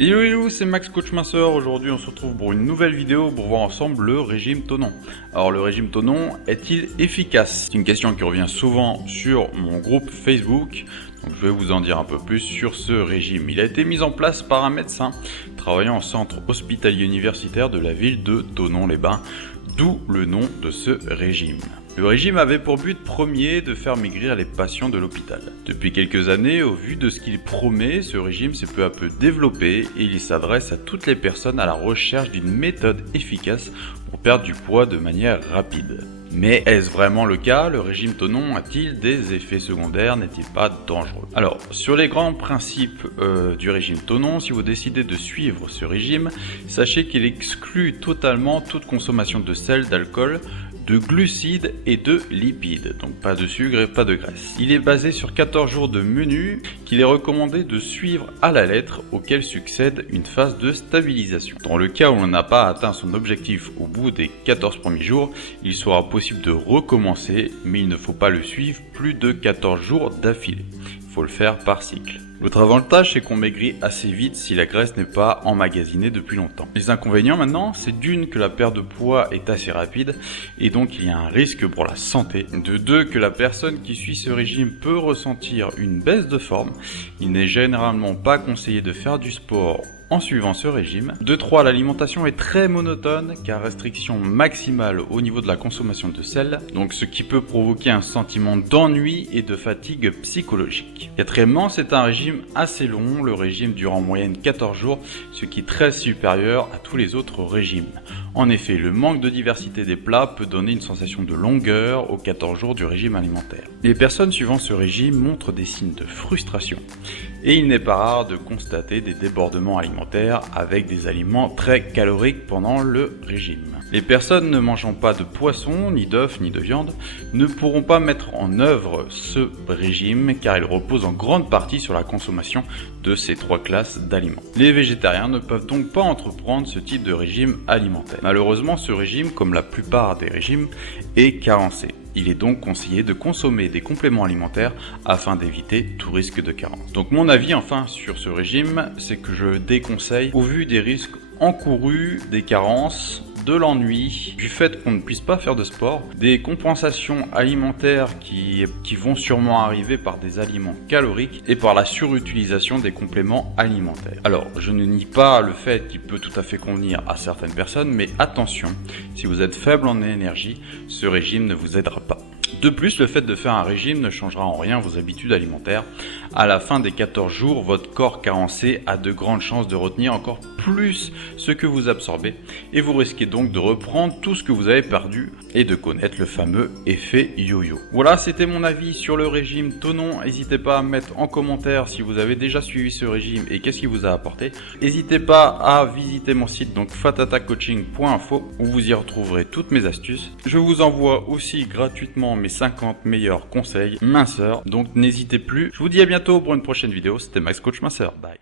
Hello hello, c'est Max Coach Minceur. Aujourd'hui on se retrouve pour une nouvelle vidéo pour voir ensemble le régime Tonon. Alors le régime Tonon est-il efficace? C'est une question qui revient souvent sur mon groupe Facebook. Donc je vais vous en dire un peu plus sur ce régime. Il a été mis en place par un médecin travaillant au centre hospitalier universitaire de la ville de Thonon-les-Bains, d'où le nom de ce régime. Le régime avait pour but premier de faire maigrir les patients de l'hôpital. Depuis quelques années, au vu de ce qu'il promet, ce régime s'est peu à peu développé et il s'adresse à toutes les personnes à la recherche d'une méthode efficace pour perdre du poids de manière rapide. Mais est-ce vraiment le cas? Le régime Tonon a-t-il des effets secondaires? N'est-il pas dangereux? Alors, sur les grands principes du régime Tonon, si vous décidez de suivre ce régime, sachez qu'il exclut totalement toute consommation de sel, d'alcool, de glucides et de lipides, donc pas de sucre et pas de graisse. Il est basé sur 14 jours de menu qu'il est recommandé de suivre à la lettre, auquel succède une phase de stabilisation. Dans le cas où on n'a pas atteint son objectif au bout des 14 premiers jours, il sera possible de recommencer, mais il ne faut pas le suivre plus de 14 jours d'affilée. Il faut le faire par cycle. L'autre avantage, c'est qu'on maigrit assez vite si la graisse n'est pas emmagasinée depuis longtemps. Les inconvénients maintenant, c'est d'une que la perte de poids est assez rapide et donc il y a un risque pour la santé. De deux, que la personne qui suit ce régime peut ressentir une baisse de forme. Il n'est généralement pas conseillé de faire du sport en suivant ce régime. De 3, l'alimentation est très monotone car restriction maximale au niveau de la consommation de sel, donc ce qui peut provoquer un sentiment d'ennui et de fatigue psychologique. Quatrièmement, c'est un régime assez long, le régime dure en moyenne 14 jours, ce qui est très supérieur à tous les autres régimes. En effet, le manque de diversité des plats peut donner une sensation de longueur aux 14 jours du régime alimentaire. Les personnes suivant ce régime montrent des signes de frustration et il n'est pas rare de constater des débordements alimentaires avec des aliments très caloriques pendant le régime. Les personnes ne mangeant pas de poisson, ni d'œufs, ni de viande ne pourront pas mettre en œuvre ce régime car il repose en grande partie sur la consommation de ces 3 classes d'aliments. Les végétariens ne peuvent donc pas entreprendre ce type de régime alimentaire. Malheureusement, ce régime, comme la plupart des régimes, est carencé. Il est donc conseillé de consommer des compléments alimentaires afin d'éviter tout risque de carence. Donc mon avis enfin sur ce régime, c'est que je déconseille au vu des risques encourus, des carences, de l'ennui, du fait qu'on ne puisse pas faire de sport, des compensations alimentaires qui vont sûrement arriver par des aliments caloriques et par la surutilisation des compléments alimentaires. Alors, je ne nie pas le fait qu'il peut tout à fait convenir à certaines personnes, mais attention, si vous êtes faible en énergie, ce régime ne vous aidera pas. De plus, le fait de faire un régime ne changera en rien vos habitudes alimentaires. À la fin des 14 jours, votre corps carencé a de grandes chances de retenir encore plus ce que vous absorbez et vous risquez donc de reprendre tout ce que vous avez perdu et de connaître le fameux effet yo-yo. Voilà, c'était mon avis sur le régime Tonon. N'hésitez pas à mettre en commentaire si vous avez déjà suivi ce régime et qu'est-ce qu'il vous a apporté. N'hésitez pas à visiter mon site donc fatatacoaching.info où vous y retrouverez toutes mes astuces. Je vous envoie aussi gratuitement mes 50 meilleurs conseils minceurs, donc n'hésitez plus. Je vous dis à bientôt pour une prochaine vidéo. C'était Max Coach Minceur. Bye.